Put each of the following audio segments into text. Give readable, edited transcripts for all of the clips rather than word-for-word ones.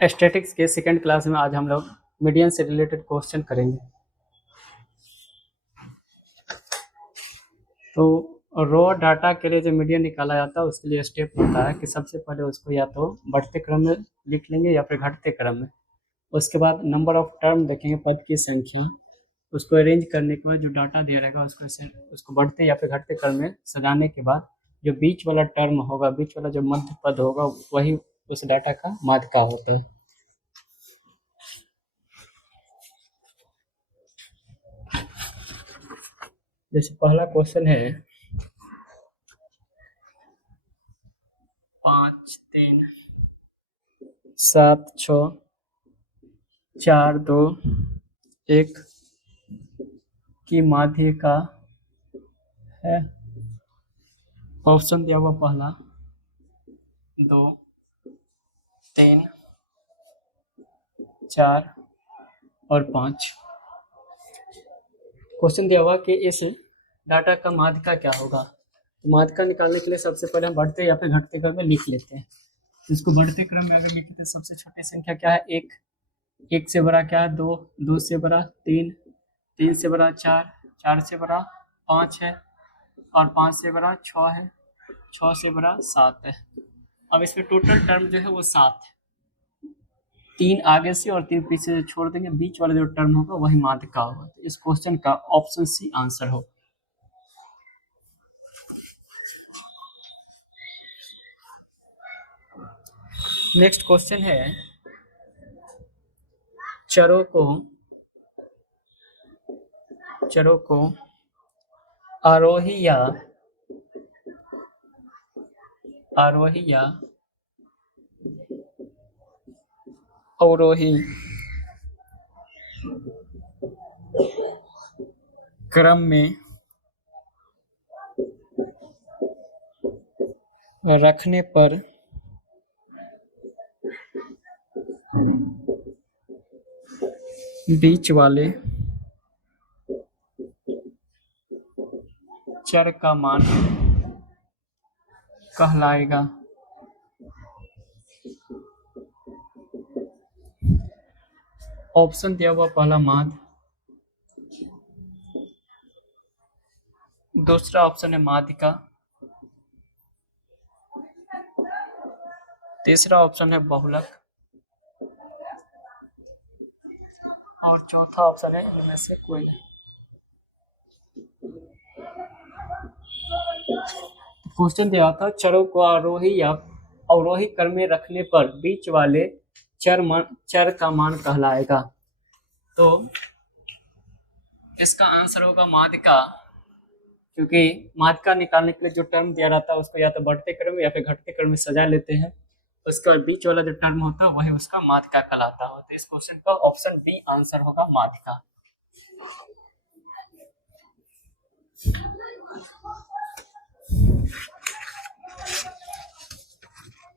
Statics के second class में आज हम लोग मीडियन से रिलेटेड क्वेश्चन करेंगे। तो रॉ डाटा के लिए जो मीडियन निकाला जाता है उसके लिए स्टेप होता है कि सबसे पहले उसको या तो बढ़ते क्रम में लिख लेंगे या फिर घटते क्रम में। उसके बाद नंबर ऑफ टर्म देखेंगे, पद की संख्या, उसको अरेंज करने के बाद जो डाटा दिया रहेगा उसको बढ़ते या फिर घटते क्रम में सजाने के बाद जो बीच वाला टर्म होगा, बीच वाला जो मध्य पद होगा, वही उस डाटा का माध्यका होता है। जैसे पहला क्वेश्चन है 5 3 7 6 4 2 1 की माध्यिका है। ऑप्शन दिया हुआ पहला 2 3 4 और 5। क्वेश्चन दिया हुआ कि इस डाटा का माध्यिका क्या होगा। तो माध्यिका निकालने के लिए सबसे पहले हम बढ़ते या फिर घटते क्रम में लिख लेते हैं। तो इसको बढ़ते क्रम में अगर लिखते तो सबसे छोटी संख्या क्या है, एक, एक से बड़ा क्या है, दो, दो से बड़ा तीन, तीन से बड़ा चार, चार से बड़ा पाँच है और पाँच से बड़ा छः है, छः से बड़ा सात है। अब इसमें टोटल टर्म जो है वो सात है। तीन आगे से और तीन पीछे से छोड़ देंगे, बीच वाला जो टर्म होगा वही माध्यिका होगा। तो इस क्वेश्चन का ऑप्शन सी आंसर हो। नेक्स्ट क्वेश्चन है चरों को आरोही या अवरोही क्रम में रखने पर बीच वाले चर का मान कहलाएगा। ऑप्शन दिया हुआ पहला माध्य, दूसरा ऑप्शन है माध्यिका, तीसरा ऑप्शन है बहुलक और चौथा ऑप्शन है इनमें से कोई नहीं। क्वेश्चन दिया था चरों को आरोही या अवरोही क्रम में रखने पर बीच वाले चर का मान कहलाएगा। तो इसका आंसर होगा माध्यिका, क्योंकि माध्यिका निकालने के लिए जो टर्म दिया रहता है उसको या तो बढ़ते क्रम में या फिर घटते क्रम में सजा लेते हैं। उसके बाद बीच वाला जो टर्म होता है वही उसका माध्यिका कहलाता है। तो इस क्वेश्चन का ऑप्शन बी आंसर होगा माध्यिका।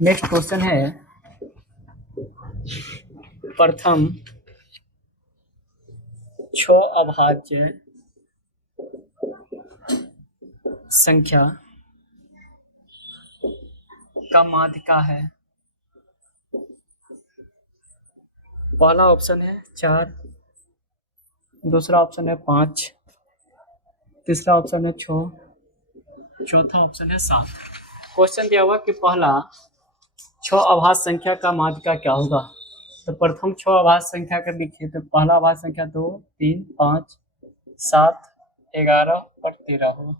नेक्स्ट क्वेश्चन है प्रथम 6 अभाज्य संख्या का माध्यिका है। पहला ऑप्शन है 4, दूसरा ऑप्शन है 5, तीसरा ऑप्शन है 6, चौथा ऑप्शन है 7। क्वेश्चन दिया हुआ कि पहला 6 अभाज्य संख्या का माध्यिका क्या होगा। तो प्रथम 6 अभाज्य संख्या का देखिए तो पहला अभाज्य संख्या 2 3 5 7 11 और 13 होगा।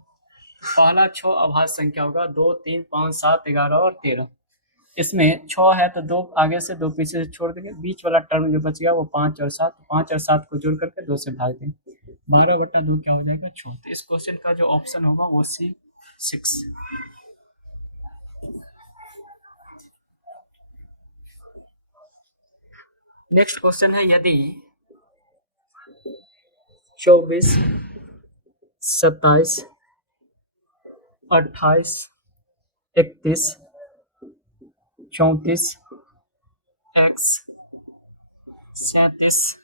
पहला 6 अभाज्य संख्या होगा 2 3 5 7 11 और 13। इसमें 6 है तो 2 आगे से 2 पीछे से छोड़ देंगे, बीच वाला टर्म जो बच गया वो 5 और 7, 5 और 7 को जोड़ करके 2 से भाग देंगे, 12/2 क्या हो जाएगा 6। तो इस क्वेश्चन का जो ऑप्शन होगा वो सी 6। नेक्स्ट क्वेश्चन है यदि 24 27 28 31 34 x 37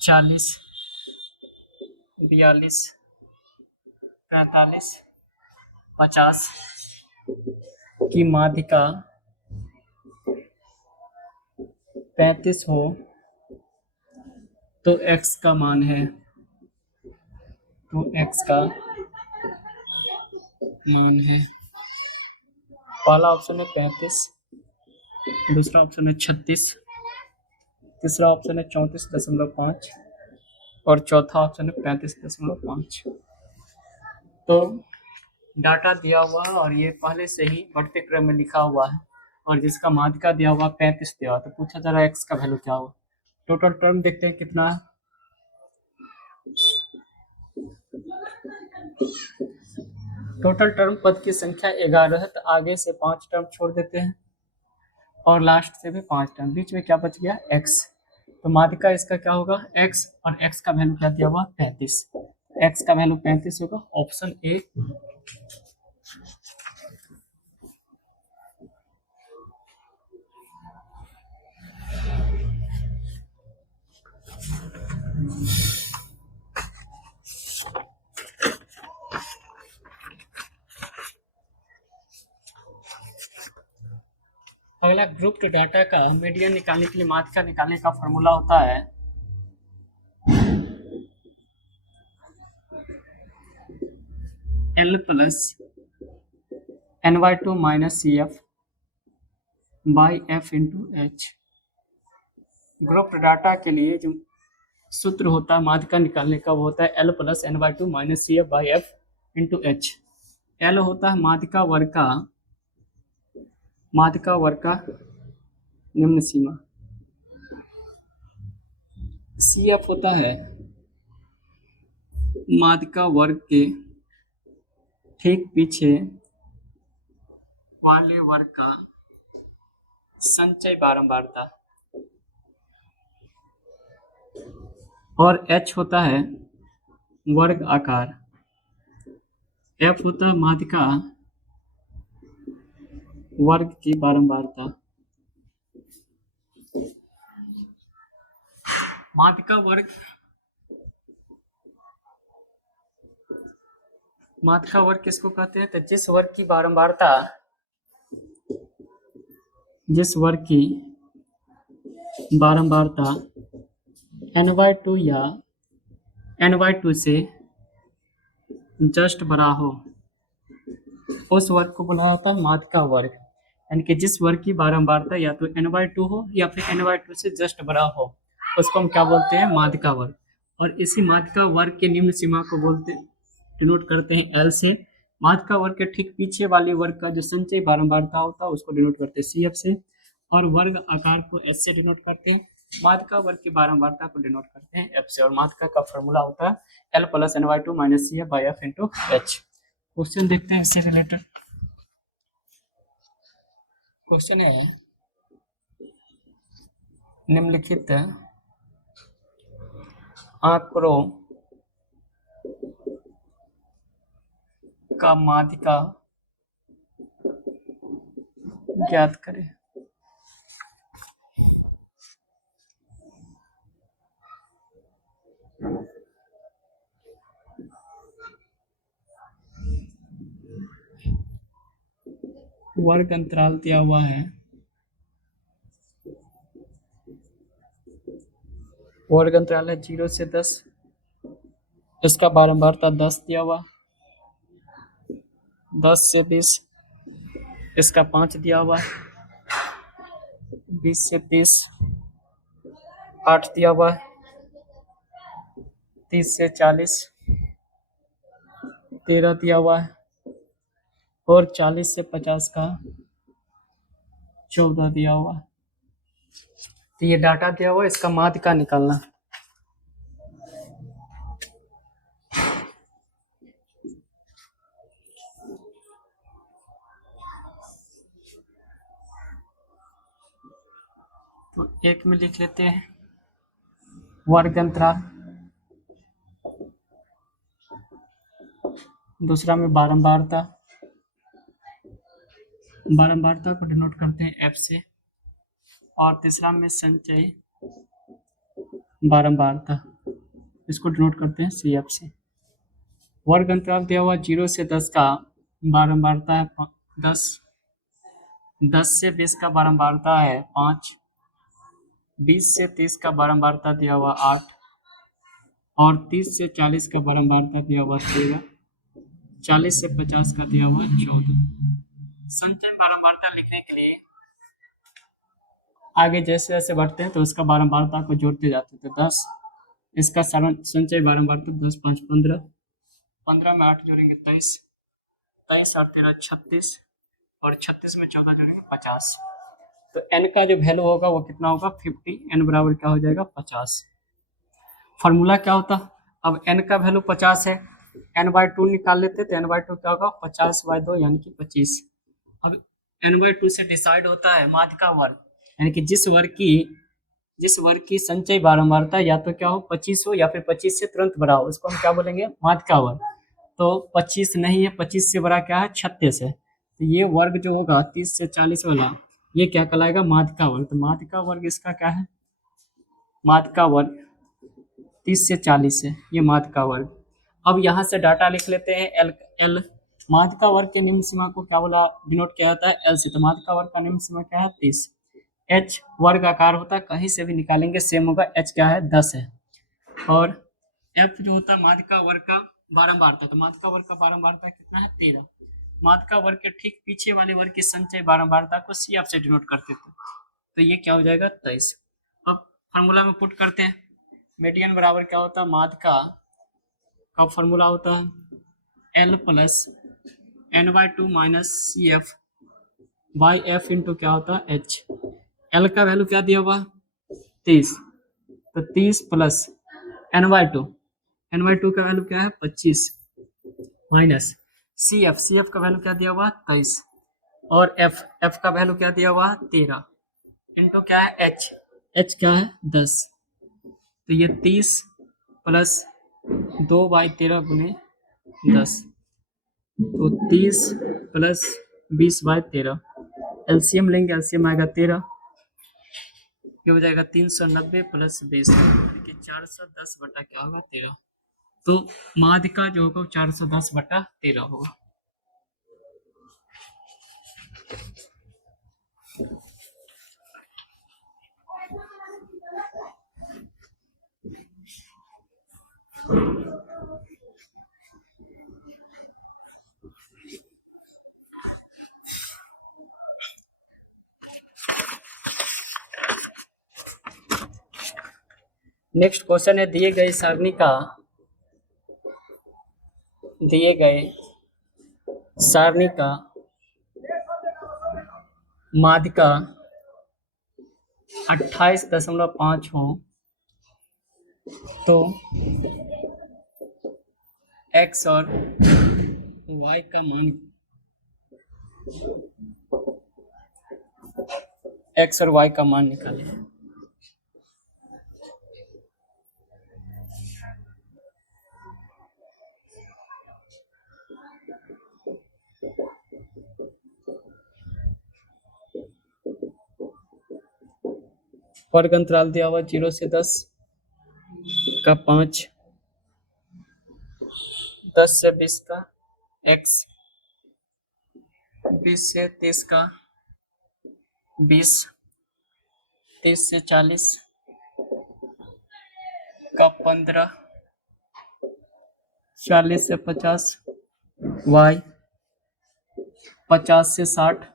40 42 45 50 की माध्यिका 35 हो तो x का मान है, तो x का मान है, पहला ऑप्शन है 35, दूसरा ऑप्शन है 36, तीसरा ऑप्शन है 34.5 और चौथा ऑप्शन है 35.5। तो डाटा दिया हुआ है और ये पहले से ही बढ़ते क्रम में लिखा हुआ है और जिसका माध्यिका दिया हुआ 35 दिया हुआ, तो पूछा जा रहा है x का वैल्यू क्या होगा। टोटल टर्म देखते हैं कितना है। टोटल टर्म पद की संख्या 11 है, तो आगे से 5 टर्म छोड़ देते हैं और लास्ट से भी 5 टर्म, बीच में क्या बच गया x। तो माध्यिका इसका क्या होगा x और x का वैल्यू क्या दिया हुआ 35, x का वैल्यू 35 होगा, ऑप्शन ए। अगला ग्रुप्ड डाटा का मीडियन निकालने के लिए माध्यिका निकालने का फॉर्मूला होता है L plus ny2 minus CF by F into H। Grouped data के लिए जो सूत्र होता है माध्यिका निकालने का वो होता है L plus ny2 minus CF by F into H। L होता है माध्यिका वर्ग का निम्न सीमा, CF होता है माध्यिका वर्ग के ठीक पीछे वाले वर्ग का संचय बारंबारता, और H होता है वर्ग आकार, F होता है माध्यिका वर्ग की बारंबारता। माध्यिका वर्ग किसको कहते हैं, तो जिस वर्ग की बारंबारता ny2 या ny2 से जस्ट बड़ा हो, उस वर्ग को बोला जाता है माध्यिका वर्ग। यानी कि जिस वर्ग की बारंबारता या तो ny2 हो या फिर ny2 से जस्ट बड़ा हो, उसको हम क्या बोलते हैं, माध्यिका वर्ग। और इसी माध्यिका वर्ग के निम्न सीमा को डिनोट करते हैं L से। माध्यिका वर्ग के ठीक पीछे वाले वर्ग का जो संचय बारंबारता होता है उसको डिनोट करते हैं CF से, और वर्ग आकार को S से डिनोट करते हैं। माध्यिका वर्ग की बारंबारता को डिनोट करते हैं F से, और माध्यिका का फॉर्मूला होता है L plus ny2 minus CF by F into H। Question देखते हैं इससे रिलेटेड। क्वेश्चन है निम्नलिखित आंकड़ों का माध्यिका ज्ञात करें। वर्ग अंतराल दिया हुआ है, वर्ग अंतराल है 0 से 10, इसका बारंबारता 10 दिया हुआ, 10 से 20, इसका 5 दिया हुआ, 20 से 30, 8 दिया हुआ, 30 से 40, 13 दिया हुआ है, और 40 से 50 का 14 दिया हुआ। तो ये डाटा दिया हुआ, इसका माध्यिका निकालना। तो एक में लिख लेते हैं वर्ग अंतराल, दूसरा में बारंबारता को डिनोट करते हैं F से, और तीसरा में संचय बारंबारता, इसको डिनोट करते हैं CF से। वर्ग अंतराल दिया हुआ 0 से 10 का बारंबारता है 10, 10 से 20 का बारंबारता है 5, 20 से 30 का बारंबारता दिया हुआ 8, और 30 से 40 का बारंबारता दिया हुआ 13, 40 से 50 का दिया हुआ 14। संचय बारंबारता लिखने के लिए आगे जैसे जैसे बढ़ते हैं तो उसका बारंबारता को जोड़ते जाते हैं। तो 10, इसका संचय बारंबारता 10 5 15, 15 में 8 जोड़ेंगे 23, 23 और 13 36, और 36 में 14 जोड़ेंगे 50। तो n का जो वैल्यू होगा वो कितना होगा 50, n बराबर क्या हो जाएगा 50। फॉर्मूला क्या होता, अब n का वैल्यू 50 है, n/2 निकाल लेते तो n/2 क्या होगा 50/2 यानी कि 25। अब n/2 से डिसाइड होता है माध्यिका वर्ग, यानी कि जिस वर्ग की संचय बारंबारता या तो क्या हो 25 हो या फिर 25 से तुरंत बड़ा हो, उसको हम क्या बोलेंगे माध्यिका वर्ग। तो 25 नहीं है, 25 से बड़ा क्या है 36 है, तो ये वर्ग जो होगा 30 से 40 वाला ये क्या कहलाएगा माध्यिका वर्ग। तो माध्यिका वर्ग इसका क्या है, माध्यिका वर्ग 30 से 40 है, ये माध्यिका वर्ग। अब यहाँ से डाटा लिख लेते हैं एल एल माध्यिका वर्ग के निम्न सीमा को क्या बोला डिनोट किया जाता है एल से। तो माध्यिका वर्ग का निम्न सीमा क्या है 30। एच वर्ग आकार होता है, कहीं से भी निकालेंगे सेम होगा, एच क्या है 10 है। और एफ जो होता है माध्यिका वर्ग का बारंबारता, तो माध्यिका वर्ग का बारंबारता कितना है 13। माध्यिका वर्ग के ठीक पीछे वाले वर्ग की संचय बारंबारता को सी एफ से डिनोट करते थे, तो ये क्या हो जाएगा 23। अब फॉर्मूला में पुट करते हैं, मीडियन बराबर क्या होता है माध्यिका का फॉर्मूला होता है L plus n/2 minus C F by F into क्या होता है एच। एल का वैल्यू क्या दिया हुआ 30, तो 30 प्लस n/2, n/2 का वैल्यू क्या है 25 माइनस सी एफ का वैल्यू क्या दिया हुआ 23, और एफ का वैल्यू क्या दिया हुआ 13 इंटू क्या है एच क्या है 10। तो ये 30 प्लस 2/13 गुने 10, तो 30 प्लस 20/13, एलसीएम लेंगे, एलसीएम आएगा 13, ये हो जाएगा 390 प्लस 20 यानी कि 410 बटा क्या होगा 13। तो माध्यिका जो होगा 410 बटा 13 होगा। नेक्स्ट क्वेश्चन है दिए गए सारणी का माध्यिका 28.5 हो तो x और y का मान निकालें। वर्ग अंतराल दिया हुआ 0 से 10 का 5, 10 से 20 का x, 20 से 30 का 20, 30 से 40 का 15, 40 से 50 y, 50 से 60,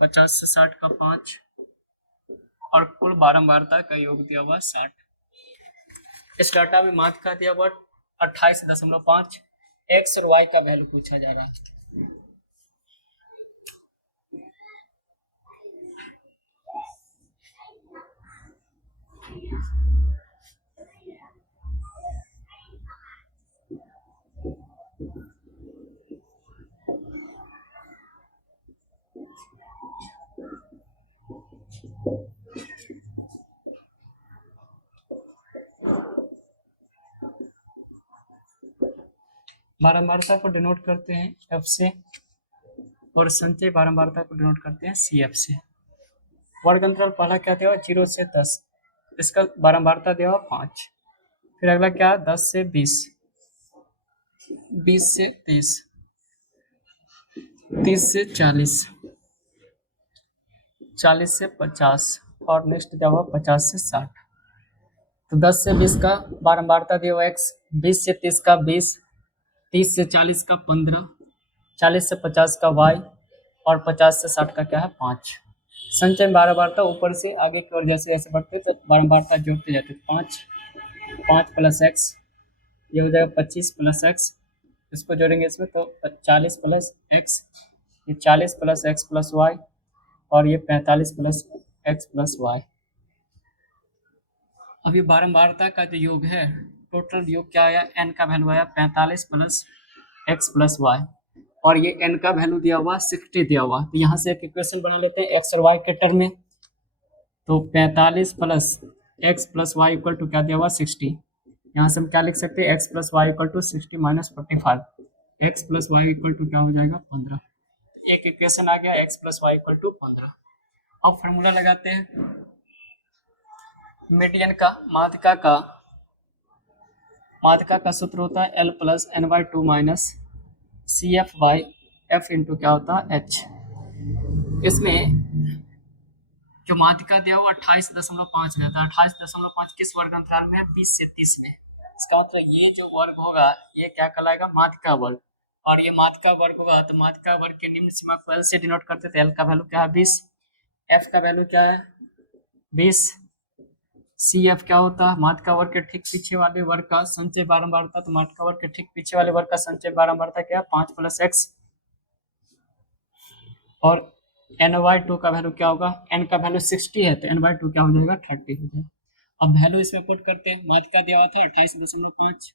50 से 60 का 5, और कुल बारंबारता का योग दिया हुआ 60। इस डाटा में माध्यिका दिया हुआ 28.5, एक्स और वाई का वैल्यू पूछा जा रहा है। बारंबारता को डिनोट करते हैं एफ से, और संचय बारंबारता को डिनोट करते हैं सी एफ से। वर्ग अंतराल पहला क्या दिया 0 से 10, इसका बारंबारता दिया हुआ 5। फिर अगला क्या 10 से 20, 20 से 30, 30 से 40, 40 से 50 और नेक्स्ट दिया हुआ 50 से 60। तो 10 से 20 का बारंबारता दिया हुआ x, 20 से 30 का 20, 30 से 40 का 15, 40 से 50 का y और 50 से 60 का क्या है 5। संचय में बारंबारता ऊपर से आगे की ओर जैसे ऐसे बढ़ते तो बारंबारता जोड़ते जाते 5, 5 प्लस x, ये हो जाएगा 25 प्लस x, इसको जोड़ेंगे इसमें तो 40 प्लस x, ये 40 प्लस x प्लस y और ये 45 प्लस x प्लस y। अभी बारंबारता का जो योग है, टोटल योग क्या आया, n का वैल्यू आया 45 प्लस x प्लस y और ये n का वैल्यू दिया हुआ 60 दिया हुआ। तो यहाँ से एक इक्वेशन बना लेते हैं x और y के टर्म में। तो 45 plus x plus Y equal to क्या दिया हुआ 60। यहाँ से हम क्या लिख सकते हैं, x plus Y equal to 60 minus 45, x plus Y equal to क्या हो जाएगा 15। एक इक्वेशन आ गया x plus Y equal to 15। अब फॉर्मूला लगाते हैं मीडियन का, माध्यिका का सूत्र होता है L plus N by two minus C F by F into क्या होता है h। इसमें जो माध्यिका दिया हुआ 28.5 रहता है, 28.5 किस वर्ग अंतराल में है, 20 से 30 में। इसका मतलब ये जो वर्ग होगा ये क्या कहलाएगा, माध्यिका वर्ग, और ये माध्यिका वर्ग होगा तो माध्यिका वर्ग के निम्न सीमा को L से डिनोट करते थे। L का वैल्यू क्या है 20, F का वैल्यू क्या है 20, सी एफ क्या होता है माध्यिका वर्ग के ठीक पीछे वाले वर्ग का संचय बारंबारता, तो माध्यिका वर्ग के ठीक पीछे वाले वर्ग का संचय बारंबारता क्या है 5 प्लस x, और n/2 का वैल्यू क्या होगा, n का वैल्यू 60 है तो n/2 क्या हो जाएगा 30 हो जाएगा। अब वैल्यू इसमें पुट करते हैं, माध्यिका दिया हुआ था 28.5,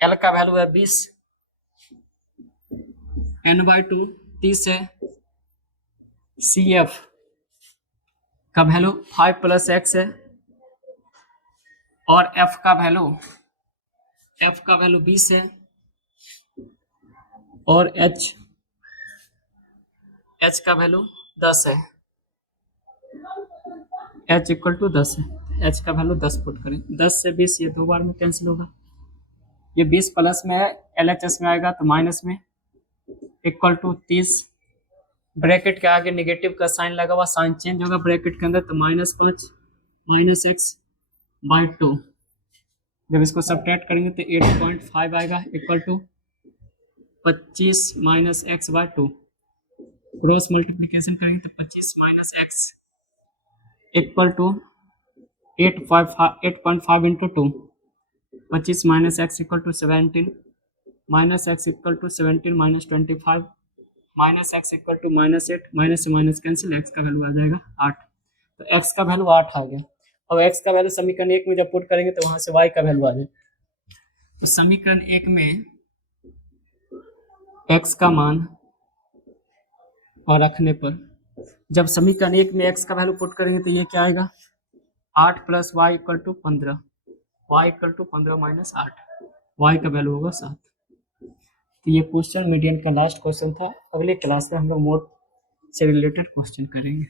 L का वैल्यू है 20, n/2 30 है, CF का वैल्यू 5 प्लस x है और F का वैल्यू 20 है और H का वैल्यू 10 है, H इक्वल टू 10 है, H का वैल्यू 10 पुट करें। 10 से 20 ये दो बार में कैंसिल होगा, ये 20 प्लस में है LHS में आएगा तो माइनस में, इक्वल टू 30, ब्रैकेट के आगे नेगेटिव का साइन लगा हुआ, साइन चेंज होगा ब्रैकेट के अंदर तो माइनस x बाई 2। जब इसको सब्ट्रैक्ट करेंगे तो 8.5 आएगा, equal to 25 minus x by 2। Cross multiplication करेंगे तो 25 minus x equal to 8.5 into 2, 25 minus x equal to 17, minus x equal to 17 minus 25, minus x equal to -8, minus से माइनस कैंसिल, x का value आ जाएगा 8। तो x का value 8 आ गया। अब x का वैल्यू समीकरण 1 में जब पुट करेंगे तो वहां से y का वैल्यू आ जाएगा। तो समीकरण 1 में x का मान और रखने पर, जब समीकरण 1 में x का वैल्यू पुट करेंगे तो ये क्या आएगा 8 plus Y equal to 15, y equal to 15 minus 8, y का वैल्यू होगा 7। तो ये क्वेश्चन मीडियन का लास्ट क्वेश्चन था। अगले क्लास में हम लोग मोड से रिलेटेड क्वेश्चन करेंगे।